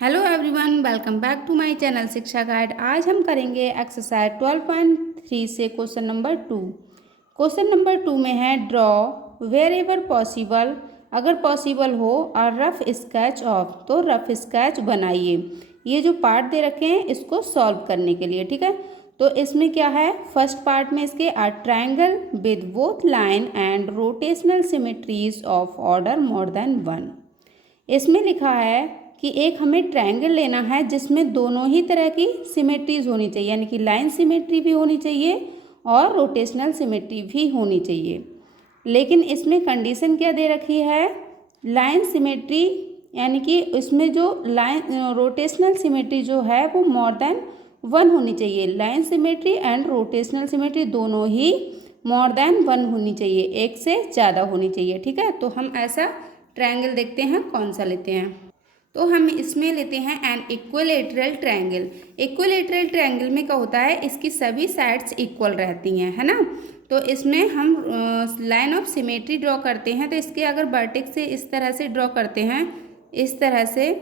Hello everyone, welcome back to my channel Shiksha guide. आज हम करेंगे एक्सरसाइज 12.3 से क्वेश्चन नंबर 2। क्वेश्चन नंबर 2 में है ड्रॉ वेयर एवर पॉसिबल, अगर पॉसिबल हो और रफ स्केच ऑफ, तो रफ स्केच बनाइए। ये जो पार्ट दे रखे हैं इसको सॉल्व करने के लिए, ठीक है। तो इसमें क्या है, फर्स्ट पार्ट में इसके a triangle with both line and rotational symmetries of order more than 1। इसमें लिखा है कि एक हमें ट्रायंगल लेना है जिसमें दोनों ही तरह की सिमेट्रीज होनी चाहिए, यानी कि लाइन सिमेट्री भी होनी चाहिए और रोटेशनल सिमेट्री भी होनी चाहिए। लेकिन इसमें कंडीशन क्या दे रखी है, लाइन सिमेट्री, यानी कि इसमें जो लाइन रोटेशनल सिमेट्री जो है वो मोर देन 1 होनी चाहिए। Line symmetry and rotational symmetry दोनों ही मोर देन 1 होनी चाहिए, एक से ज़्यादा होनी चाहिए, ठीक है। तो हम ऐसा ट्रायंगल देखते हैं कौन सा लेते हैं। तो हम इसमें लेते हैं an equilateral triangle. Equilateral triangle में क्या होता है, इसकी सभी साइड्स इक्वल रहती हैं, है ना। तो इसमें हम लाइन ऑफ सिमेट्री ड्रॉ करते हैं। तो इसके अगर वर्टेक्स से इस तरह से ड्रॉ करते हैं, इस तरह से,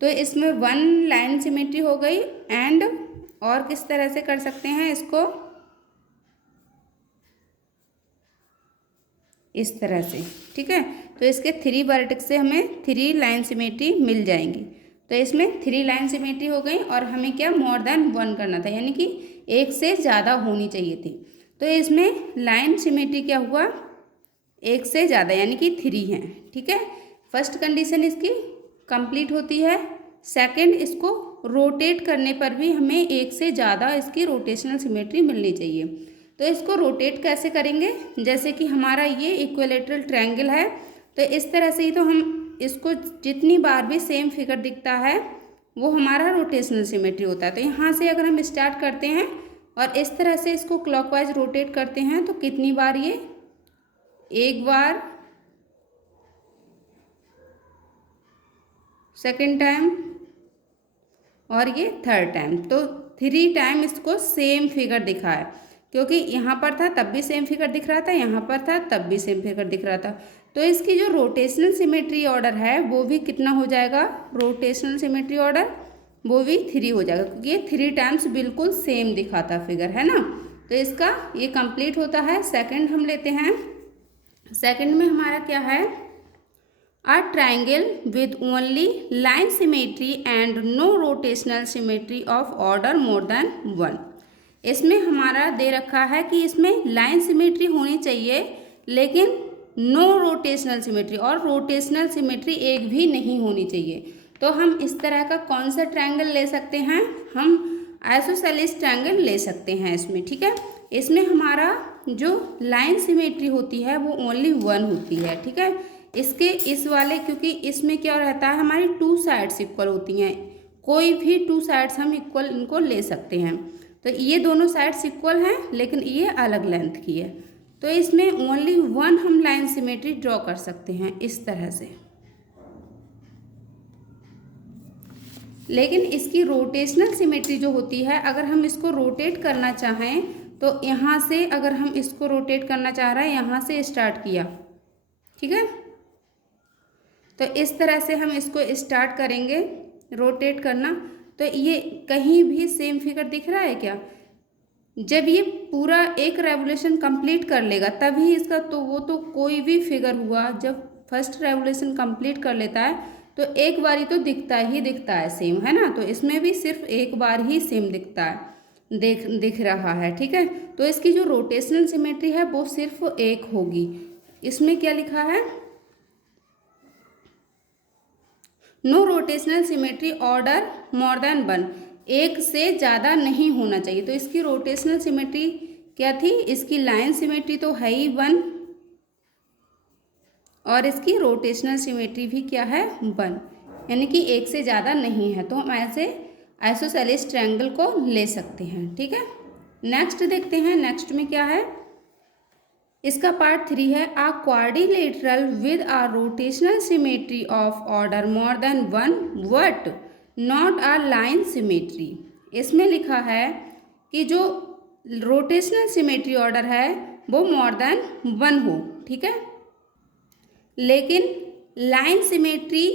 तो इसमें 1 लाइन सिमेट्री हो गई। एंड और किस तरह से कर सकते हैं इसको, इस तरह से, ठीक है। तो इसके 3 वर्टेक्स से हमें 3 लाइन सिमेट्री मिल जाएंगी। तो इसमें 3 लाइन सिमेट्री हो गई और हमें क्या मोर देन 1 करना था, यानी कि एक से ज़्यादा होनी चाहिए थी। तो इसमें लाइन सिमेट्री क्या हुआ, एक से ज़्यादा, यानी कि 3 हैं, ठीक है। फर्स्ट कंडीशन इसकी कंप्लीट होती है। सेकंड, इसको रोटेट करने पर भी हमें एक से ज़्यादा इसकी रोटेशनल सिमेट्री मिलनी चाहिए। तो इसको रोटेट कैसे करेंगे, जैसे कि हमारा ये इक्विलेटरल ट्रायंगल है, तो इस तरह से ही तो हम इसको जितनी बार भी सेम फिगर दिखता है वो हमारा रोटेशनल सिमेट्री होता है। तो यहाँ से अगर हम स्टार्ट करते हैं और इस तरह से इसको क्लॉकवाइज रोटेट करते हैं तो कितनी बार, ये एक बार, सेकेंड टाइम और ये थर्ड टाइम। तो 3 टाइम इसको सेम फिगर दिखा है, क्योंकि यहाँ पर था तब भी सेम फिगर दिख रहा था, यहाँ पर था तब भी सेम फिगर दिख रहा था। तो इसकी जो रोटेशनल सिमेट्री ऑर्डर है वो भी कितना हो जाएगा, रोटेशनल सिमेट्री ऑर्डर वो भी 3 हो जाएगा, क्योंकि ये 3 टाइम्स बिल्कुल सेम दिखाता फिगर, है ना। तो इसका ये कंप्लीट होता है। सेकंड हम लेते हैं। सेकंड में हमारा क्या है, a triangle with only line symmetry and no rotational symmetry of order more than 1। इसमें हमारा दे रखा है कि इसमें लाइन सिमेट्री होनी चाहिए लेकिन नो रोटेशनल सिमेट्री, और रोटेशनल सिमेट्री एक भी नहीं होनी चाहिए। तो हम इस तरह का कौन सा ट्रायंगल ले सकते हैं, हम आइसोसेलेस ट्रायंगल ले सकते हैं इसमें, ठीक है। इसमें हमारा जो लाइन सिमेट्री होती है वो ओनली 1 होती है, ठीक है। इसके इस वाले, क्योंकि इसमें क्या रहता है, हमारी 2 साइड्स इक्वल होती हैं, कोई भी 2 साइड्स हम इक्वल इनको ले सकते हैं। तो ये दोनों साइड्स इक्वल हैं लेकिन ये अलग लेंथ की है। तो इसमें ओनली 1 हम लाइन सिमेट्री ड्रॉ कर सकते हैं इस तरह से। लेकिन इसकी रोटेशनल सिमेट्री जो होती है, अगर हम इसको रोटेट करना चाहें तो यहाँ से, अगर हम इसको रोटेट करना चाह रहे हैं, यहाँ से स्टार्ट किया, ठीक है। तो इस तरह से हम इसको स्टार्ट करेंगे रोटेट करना। तो ये कहीं भी सेम फिगर दिख रहा है क्या, जब ये पूरा एक रेवोल्यूशन कंप्लीट कर लेगा तभी इसका, तो वो तो कोई भी फिगर हुआ जब फर्स्ट रेवोल्यूशन कंप्लीट कर लेता है तो एक बार ही तो दिखता ही दिखता है सेम, है ना। तो इसमें भी सिर्फ एक बार ही सेम दिखता है, दिख रहा है, ठीक है। तो इसकी जो रोटेशनल सिमेट्री है वो सिर्फ एक होगी। इसमें क्या लिखा है, no rotational symmetry order more than 1, एक से ज़्यादा नहीं होना चाहिए। तो इसकी रोटेशनल सिमेट्री क्या थी, इसकी लाइन सिमेट्री तो है ही 1 और इसकी रोटेशनल सिमेट्री भी क्या है, 1, यानी कि एक से ज़्यादा नहीं है। तो हम ऐसे आइसोसेलेस ट्रायंगल को ले सकते हैं, ठीक है। नेक्स्ट देखते हैं, नेक्स्ट में क्या है, इसका पार्ट 3 है, a quadrilateral with a rotational symmetry of order more than 1 but not a line symmetry. इसमें लिखा है कि जो रोटेशनल सिमेट्री ऑर्डर है वो मोर देन 1 हो, ठीक है, लेकिन लाइन सिमेट्री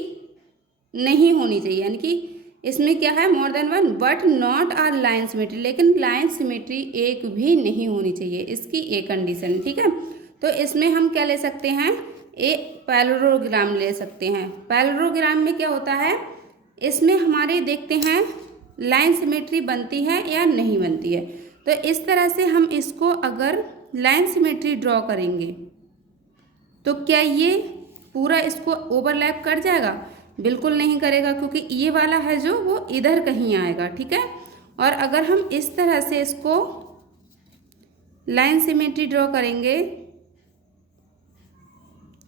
नहीं होनी चाहिए, यानी कि इसमें क्या है more than one, but not or line symmetry, लेकिन लाइन सिमेट्री एक भी नहीं होनी चाहिए, इसकी एक कंडीशन। ठीक है, तो इसमें हम क्या ले सकते हैं, एक पैरेललोग्राम ले सकते हैं। पैरेललोग्राम में क्या होता है, इसमें हमारे देखते हैं लाइन सिमेट्री बनती है या नहीं बनती है। तो इस तरह से हम इसको अगर लाइन सिमेट्री ड्रॉ करेंगे तो क्या ये पूरा इसको ओवरलैप कर जाएगा? बिल्कुल नहीं करेगा, क्योंकि ये वाला है जो वो इधर कहीं आएगा। ठीक है, और अगर हम इस तरह से इसको लाइन सिमेट्री ड्रॉ करेंगे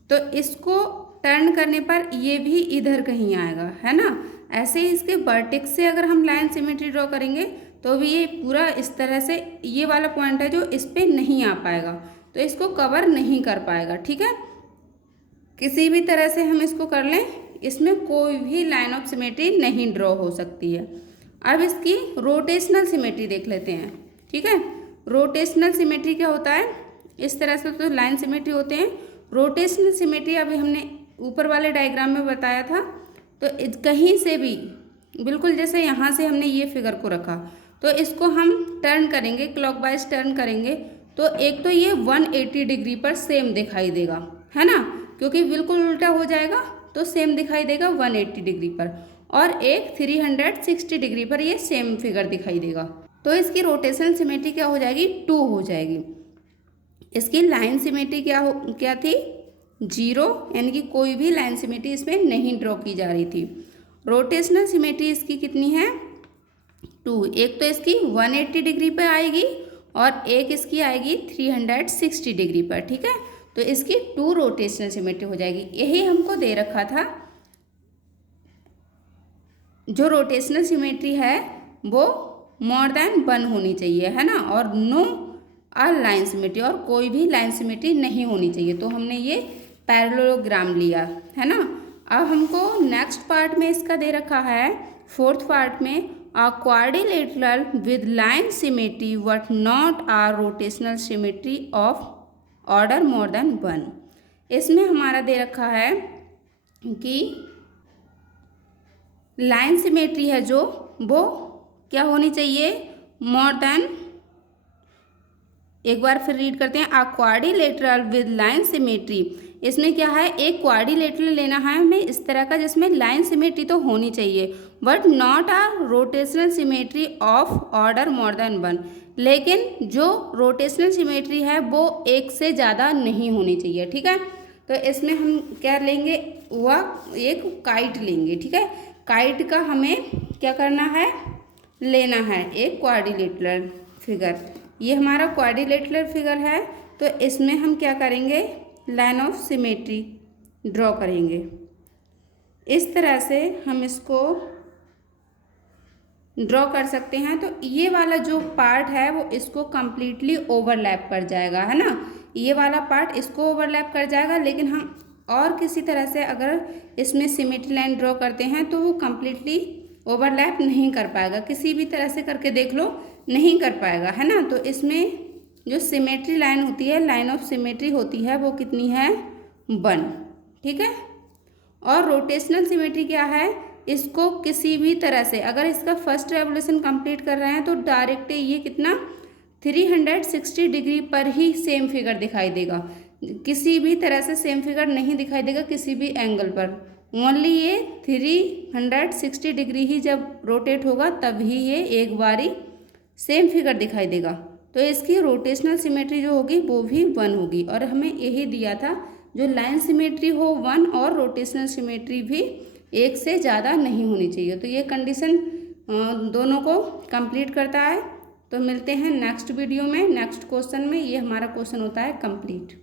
तो इसको टर्न करने पर ये भी इधर कहीं आएगा, है ना। ऐसे ही इसके वर्टेक्स से अगर हम लाइन सिमेट्री ड्रॉ करेंगे तो भी ये पूरा इस तरह से, ये वाला पॉइंट है जो इस पे नहीं आ पाएगा, तो इसको कवर नहीं कर पाएगा। ठीक है, किसी भी तरह से हम इसको कर लें, इसमें कोई भी लाइन ऑफ सिमेट्री नहीं ड्रॉ हो सकती है। अब इसकी रोटेशनल सिमेट्री देख लेते हैं। ठीक है, रोटेशनल सिमेट्री क्या होता है, इस तरह से तो लाइन सिमेट्री होते हैं। रोटेशनल सिमेट्री अभी हमने ऊपर वाले डायग्राम में बताया था, तो कहीं से भी बिल्कुल जैसे यहाँ से हमने ये फिगर को रखा, तो इसको हम टर्न करेंगे, क्लॉकवाइज टर्न करेंगे, तो एक तो ये 180 डिग्री पर सेम दिखाई देगा, है ना, क्योंकि बिल्कुल उल्टा हो जाएगा तो सेम दिखाई देगा 180 डिग्री पर, और एक 360 डिग्री पर ये सेम फिगर दिखाई देगा। तो इसकी रोटेशनल सिमेट्री क्या हो जाएगी, 2 हो जाएगी। इसकी लाइन सिमेट्री क्या थी, 0, यानी कि कोई भी लाइन सिमेट्री इसमें नहीं ड्रॉ की जा रही थी। रोटेशनल सिमेट्री इसकी कितनी है, 2। एक तो इसकी 180 डिग्री पर आएगी और एक इसकी आएगी 360 डिग्री पर। ठीक है, तो इसकी 2 रोटेशनल सिमेट्री हो जाएगी। यही हमको दे रखा था, जो रोटेशनल सिमेट्री है वो मोर देन 1 होनी चाहिए, है ना, और नो आर लाइन सिमेट्री, और कोई भी लाइन सिमेट्री नहीं होनी चाहिए। तो हमने ये पैरेललोग्राम लिया, है ना। अब हमको नेक्स्ट पार्ट में इसका दे रखा है, 4th पार्ट में, a quadrilateral with line symmetry but not a rotational symmetry of order more than 1। इसमें हमारा दे रखा है कि लाइन सिमेट्री है जो वो क्या होनी चाहिए, मोर देन, एक बार फिर रीड करते हैं, आ क्वाड्रिलेटरल विद लाइन सिमेट्री। इसमें क्या है, एक क्वाड्रिलेटरल लेना है हमें इस तरह का जिसमें लाइन सिमेट्री तो होनी चाहिए, but not a rotational symmetry of order more than 1। लेकिन जो रोटेशनल सिमेट्री है वो एक से ज़्यादा नहीं होनी चाहिए। ठीक है, तो इसमें हम क्या लेंगे, वह एक काइट लेंगे। ठीक है, काइट का हमें क्या करना है, लेना है एक क्वाड्रिलेटरल फिगर। ये हमारा क्वाड्रिलेटरल फिगर है, तो इसमें हम क्या करेंगे, लाइन ऑफ सिमेट्री ड्रॉ करेंगे। इस तरह से हम इसको ड्रॉ कर सकते हैं। तो ये वाला जो पार्ट है वो इसको कम्प्लीटली ओवरलैप कर जाएगा, है ना, ये वाला पार्ट इसको ओवरलैप कर जाएगा। लेकिन हम और किसी तरह से अगर इसमें सिमेट्री लाइन ड्रॉ करते हैं तो वो कम्प्लीटली ओवरलैप नहीं कर पाएगा, किसी भी तरह से करके देख लो, नहीं कर पाएगा, है ना। तो इसमें जो सिमेट्री लाइन होती है, लाइन ऑफ सिमेट्री होती है, वो कितनी है, 1। ठीक है, और रोटेशनल सिमेट्री क्या है, इसको किसी भी तरह से अगर इसका फर्स्ट रेवोल्यूशन कंप्लीट कर रहे हैं तो डायरेक्ट ये कितना 360 डिग्री पर ही सेम फिगर दिखाई देगा, किसी भी तरह से सेम फिगर नहीं दिखाई देगा किसी भी एंगल पर। ओनली ये 360 डिग्री ही जब रोटेट होगा तभी ये एक बारी सेम फिगर दिखाई देगा। तो इसकी रोटेशनल सिमेट्री जो होगी वो भी 1 होगी। और हमें यही दिया था जो लाइन सिमेट्री हो 1 और रोटेशनल सिमेट्री भी एक से ज़्यादा नहीं होनी चाहिए। तो ये कंडीशन दोनों को कंप्लीट करता है। तो मिलते हैं नेक्स्ट वीडियो में, नेक्स्ट क्वेश्चन में। ये हमारा क्वेश्चन होता है कंप्लीट।